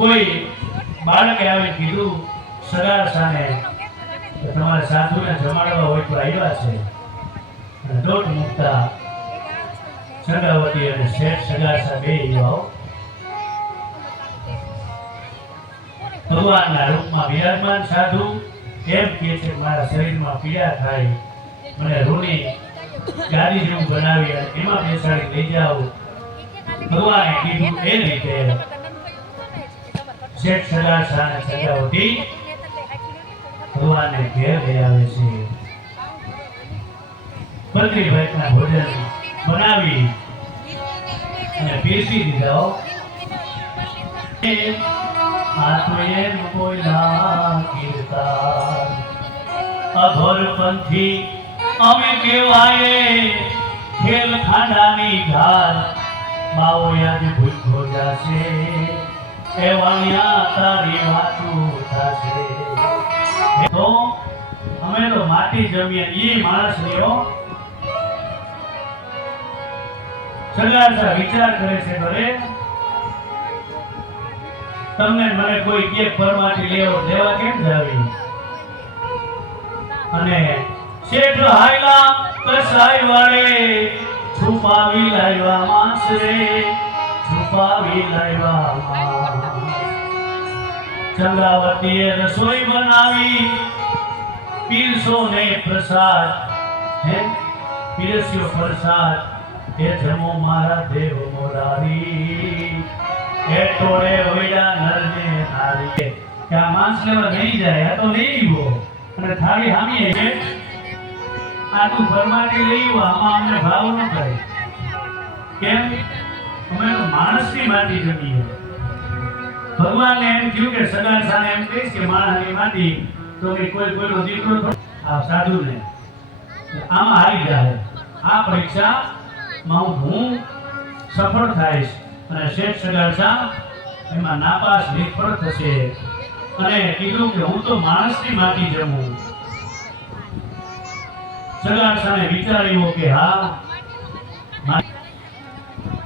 કોઈ બાળકે આવે કીધું સગા સામે કે તમારે સાધુને જમાડવા હોય તો આવ્યા છે. અને દોટ મૂકતા સગાવતી અને શેઠ સગાસા બે યુવાઓ ભગવાનના રૂપમાં વિરાજમાન સાધુ એમ કે છે, મારા શરીરમાં પીડા થાય, મને ઋણી ગાડી જેવું બનાવી અને એમાં બેસાડી લઈ જાઓ. ભગવાને કીધું, એ રીતે શેઠ સગાસા અને સગાવતી ભગવાનને ઘેર આવે છે. પત્રીભાઈના ભોજન બનાવી અને પીરસી દીધા આત્મયે કોઈના કીર્તન. અઘોર પંથી અમે કેવાય ખેલ ખાડાની ઘાલ માવો યાદ ભૂખો જાશે તમને મને કોઈ કે પરમાટી લેવો લેવા કેમ જાવી? અને શેઠ હાયલા કસાઈ વાળે, છુપાવી લાવ્યા માસ રે છુપાવી લાવ્યા માસ ચંદ્રાવતીએ રસોઈ બનાવી. પીરસો ને પ્રસાદ. હે? પીરસ્યો પ્રસાદ. એ જમો મારા દેવ મોરારી. એ ટોળે ઓયડા નરને નારી કે આ માણસ લેવા નહીં જાય, આ તો લઈ ગયો અને થાળી હામી છે. આ તું ફરમાટી લઈ ગયો આમાં અમને ભાવ ન થાય. કેમ? અમે માણસની માટી જમીએ. ભગવાનને એમ થયું કે સગા સાને એમ કહીશ કે માણસની માટી તો કે કોઈ કોઈનો દીકરો આ સાધુને આમાં હારી જાય આ પરીક્ષામાં હું સફળ થઈશ અને શેઠ સગાસા એમાં નાપાસ નિષ્ફળ થશે. અને કીધું કે હું તો માણસની માટી જમું. સગાસાને વિચાર્યું કે હા.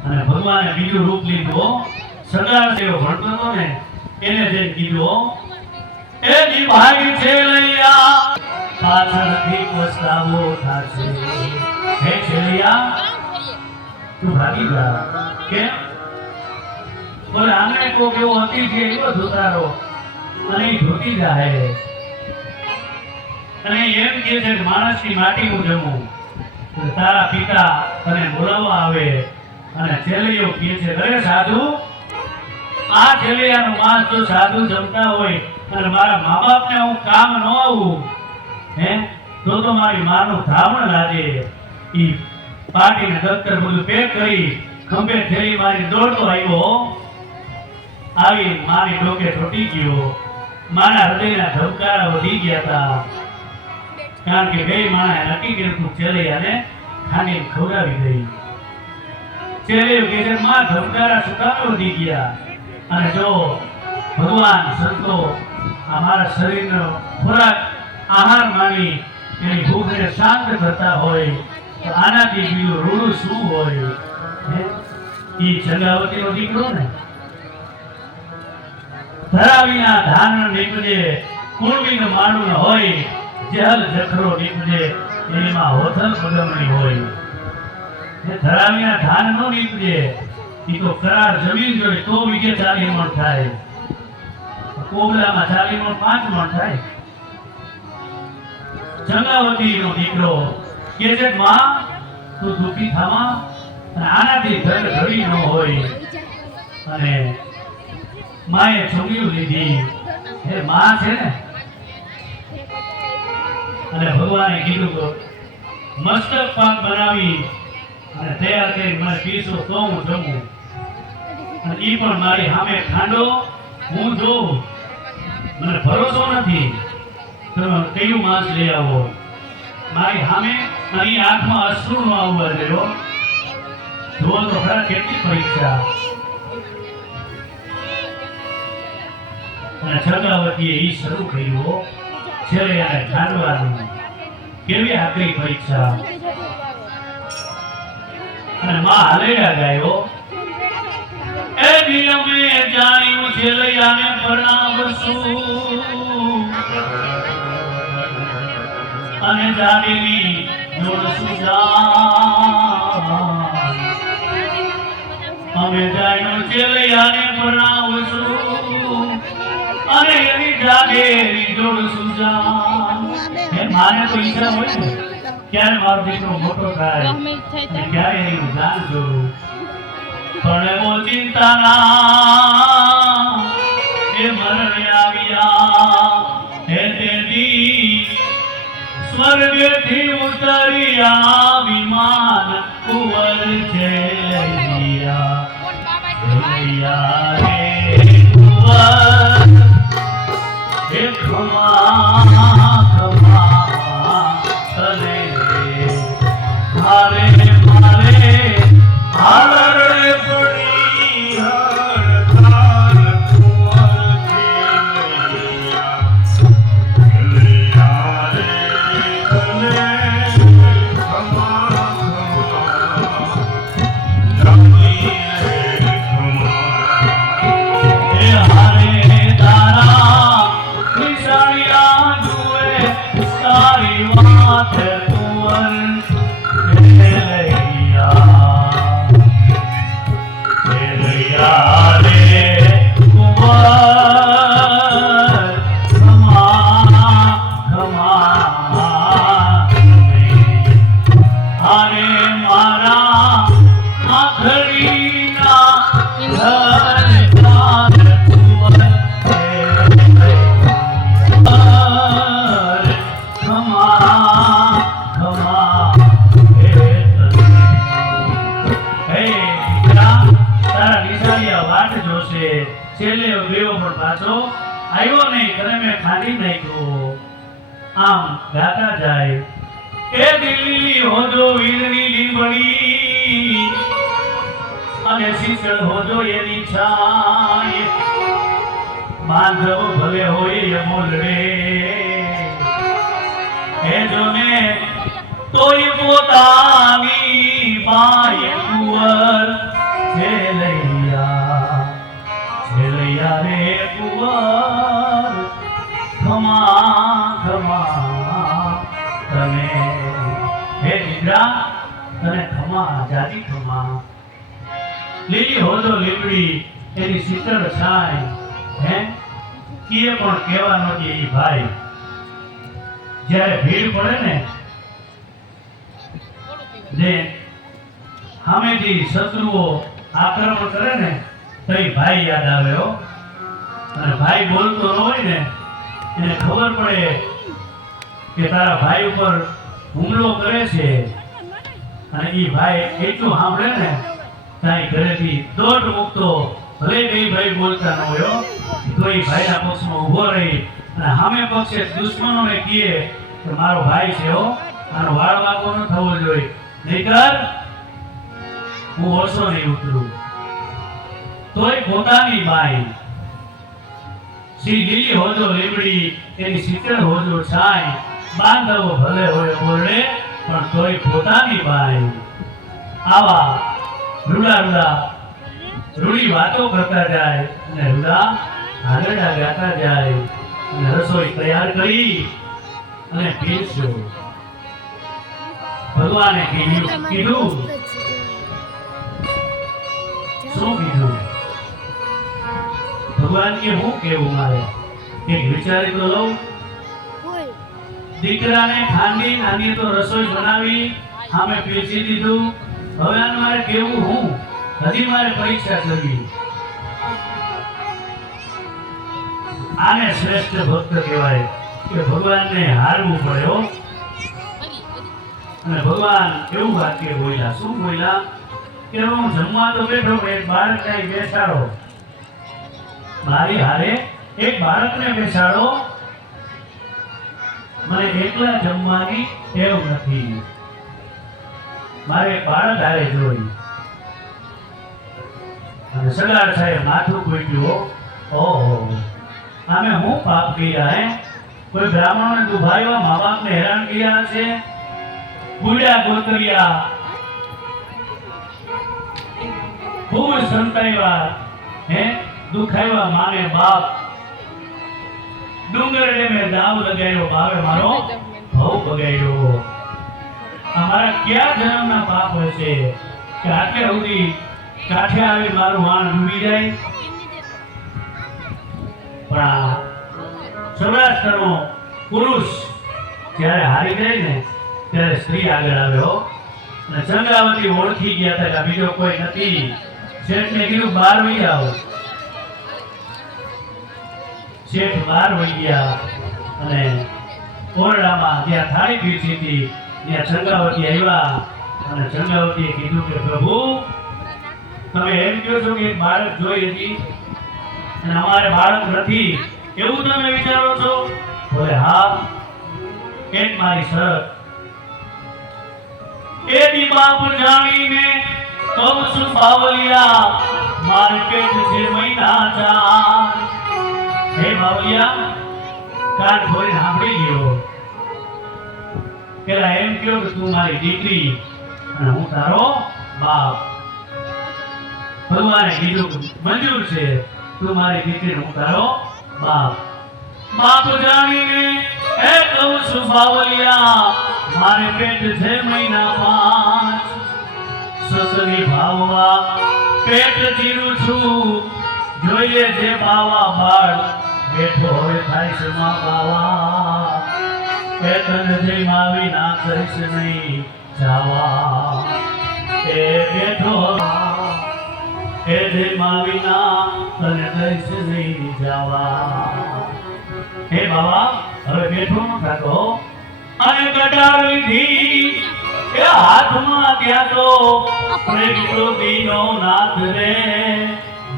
અને ભગવાને બીજું રૂપ લીધું. સગાર જેવો ભણતો ને, એને જે કીધું, એ નિભાવી છે લૈયા. પાછળથી પસ્તાવો થાશે. હે છેલિયા, તું ભાગી જા. કે બોલે, આંગણે કોક એવો હતી છે એવો ધોતારો. અને એ જાય અને એમ કે છે માણસની માટી હું જમું. તારા પિતા તને બોલાવવા આવે. અને છેલ્લીઓ કે છે દરે સાધુ આ છેલ્લિયાનું માંસ જો સાધુ જમતા હોય અને મારા મા બાપને હું કામ ન આવું. હે? તો તો મારી માનું ધામણ લાગે ઈ પાટીને દફતર બધું પેક કરી, ખંભે થેલી મારી દોડતો આવ્યો. આવી મારી ડોકે છોટી ગયો. મારા હૃદયના ધબકારા વધી ગયા હતા. કારણ કે બે માણસે નક્કી કર્યું તું ચેલૈયાને ખાને ખવડાવી દઈ. ચેલૈયો કે માં ધબકારા શું કામ વધી ગયા. અને જો ભગવાન સંતો અમારા શરીરનો ખોરાક આહાર માની એની ભૂખને શાંત કરતા હોય, તો આનાથી બીજું રૂડું શું હોય? એ ઈ દીકરો ને? ધરાવીના ધાન નીકળે કુળવીનું માનું હોય, જહલ જખરો નીકળે, એમાં હોથલ પગમણી હોય. ધરાવીના ધાન નો નીકળે તો કરાર જમીન જોડે તો વીઘે ચાલી મણ થાય. કોબલામાં ચાલી મણ, પાંચ મણ થાય. ચંગાવતીનો દીકરો કે જે માં, તું દુઃખી થામા આનાથી ઘર ઘડી ન હોય. અને માએ છોકરીઓ લીધી. એ માં છે ને? અને ભગવાને કીધું મસ્તક પાક બનાવી અને તૈયાર કરી મને પીરસો તો હું જમું. ઈ પણ મારી સામે ખાંડો હું જો મને ભરોસો નથી. તમે કયું માંસ લઈ આવો? મારી સામે અને આંખમાં અશ્રુ નો આવવા દેવો જુઓ તો ખરા કેટલી પરીક્ષા. અને છગાવતીએ એ શરૂ કર્યું છેલ્લે એને ઠાંડવાનું કેવી આકરી પરીક્ષા. અને માં હાલેડા ગાયો છે અને જાડેલી જોડશું. અમે જાણ્યું છેલૈયાને પરણાવશું અને એની જાડેલી જોડશું. હે માને તો ઈચ્છા હોય ને ક્યારે મારો દીકરો મોટો થાય ક્યારે એનું જાન જોયું પણ એવો ચિંતાના. એ મરણ આવ્યા. હે દેવી સ્વર્ગથી ઉતર્યા વિમાન કુંવર છે. કોણ તારા જોશે. છેલ્લે ગયો પણ પાછો આવ્યો નહીં તને મેં ખાલી નાખ્યો. આમ ગાતા જાય દિલ્હી હોજો વીરની લીંબડી. અને શીતળ હોજો એની છાય. બાંધવ ભલે હોય અમોલ રે હે જોને તોય પોતાની બાય છેલૈયા છેલૈયા રે કુંવર. ખમા જાજી લીલી હોદો લીમડી એની શીતળ છાય, હે? કીએ પણ કહેવાનો કે એ ભાઈ. જ્યારે ભીડ પડે ને જે સામેથી શત્રુઓ આક્રમણ કરે ને, તો એ ભાઈ યાદ આવે હો. અને ભાઈ બોલતો ન હોય ને, એને ખબર પડે કે તારા ભાઈ ઉપર હુમલો કરે છે. અને એ ભાઈ એટલું સાંભળે ને ત્યાં ઘરેથી દોઢ મૂકતો ભલે બે ભાઈ બોલતા ન હોય તો એ ભાઈના પક્ષમાં ઊભો રહી અને સામે પક્ષે દુશ્મનોને કહે કે મારો ભાઈ છે હો આનો વાળ વાગો ન થવો જોઈએ. નહીતર હું ઓછો નહીં ઉતરું. તોય પોતાની બાઈ, શ્રી લીલી હોજો લીમડી, એની સિત્તેર હોજો છાય બાંધવો ભલે હોય ઓરડે પણ તોય પોતાની બાઈ આવા રૂડા રૂડા રૂડી વાતો કરતા જાય અને રૂડા હાલડા ગાતા જાય અને રસોઈ તૈયાર કરી અને પીરસ્યો ભગવાને કીધું કીધું. શું કીધું? ભગવાન કે હું કેવું મારે? એક વિચારી તો લઉં. દીકરાને ખાંડી નાની તો રસોઈ બનાવી સામે પીરસી દીધું. હવે આને મારે કેવું હું? હજી મારે પરીક્ષા કરવી આને શ્રેષ્ઠ ભક્ત કહેવાય કે ભગવાનને હારવું પડ્યો અને ભગવાન એવું વાક્ય બોલ્યા. શું બોલ્યા? કે હું જમવા તો બેઠો એક બાળક કઈ બેસાડો. મારી હારે એક બાળકને બેસાડો. મને એકલા જમવાની ટેવ નથી. મારે બાળક જોઈ. અને સરદાર સાહેબ માથું કૂટ્યું ઓહો અમે હું પાપ કર્યા હે? કોઈ બ્રાહ્મણોને દુભાવ્યા મા બાપને હેરાન કર્યા છે બુડ્યા ગોતરિયા. ખૂબ સંતાવ્યા હે? દુખાવ્યા માને બાપ ડુંગરે મેં દાવ લગાડ્યો ભાવે મારો ભવ બગાડ્યો. અમારા ક્યાં જન્મના પાપ હશે કે આટલે સુધી કાઠે આવી મારું વાણ ડૂબી જાય? પણ આ સૌરાષ્ટ્રનો પુરુષ જ્યારે હારી જાય ને, ત્યારે સ્ત્રી આગળ આવ્યો અને ચંદ્રાવતી ઓળખી ગયા હતા બીજો કોઈ નથી. શેઠને કીધું બાર વહી આવો. શેઠ બહાર વહી ગયા અને ઓરડામાં જ્યાં થાળી પીરસી હતી. ત્યાં ચંદ્રાવતી આવ્યા અને ચંદ્રાવતીએ કીધું કે, પ્રભુ, તમે એમ કહો છો કે બાળક જોઈ હતી અને અમારે બાળક નથી. એવું તમે વિચારો છો? બોલે, હા, એક મારી શરત. એ દી બાપ જાણીને કહું છું બાવલિયા મારે પેટ છે મહિના ચાર હે માવલિયા કાન ખોલી સાંભળી ગયો પેલા એમ કયો કે તું મારી દીકરી અને હું તારો બાપ. ભગવાને કીધું, મંજૂર છે, તું મારી દીકરી હું તારો બાપ. બાપ જાણીને એ કહું છું, બાવલિયા, મારે પેટ છે મહિના પાંચ. સસરી ભાવવા પેટ ચીરું છું જોઈએ જે બાવા બાળ, બેઠો હોય થાય છે માં બાવા. એ તને જે માવી ના કરીશ નહીં જાવા. એ બેઠો એ જે માવી ના તને કરીશ નહીં જાવા. હે બાબા હવે બેઠો ન થાકો અને કટાવીથી એ હાથમાં ત્યાં તો પ્રેમ કૃતિનો નાથ રે.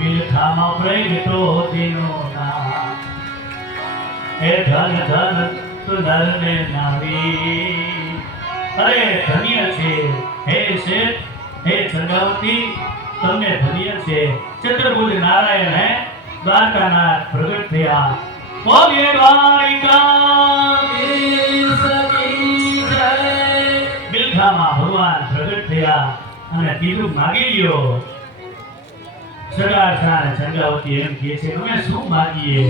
બિલખામાં પ્રગટો દિનો ના હે ધન ધન સુધર ને નારી અરે, ધન્ય છે. હે શેઠ, હે ચંદ્રાવતી, તમને ધન્ય છે. ચંદ્રભુજ નારાયણ હે, દ્વારકાનાથ પ્રગટ થયા. બોલીએ દ્વારિકા ભગવાન પ્રગટ થયા. અને કીધું માગી લ્યો. સગાર શાહ અને એમ કહે છે અમે શું માગીએ?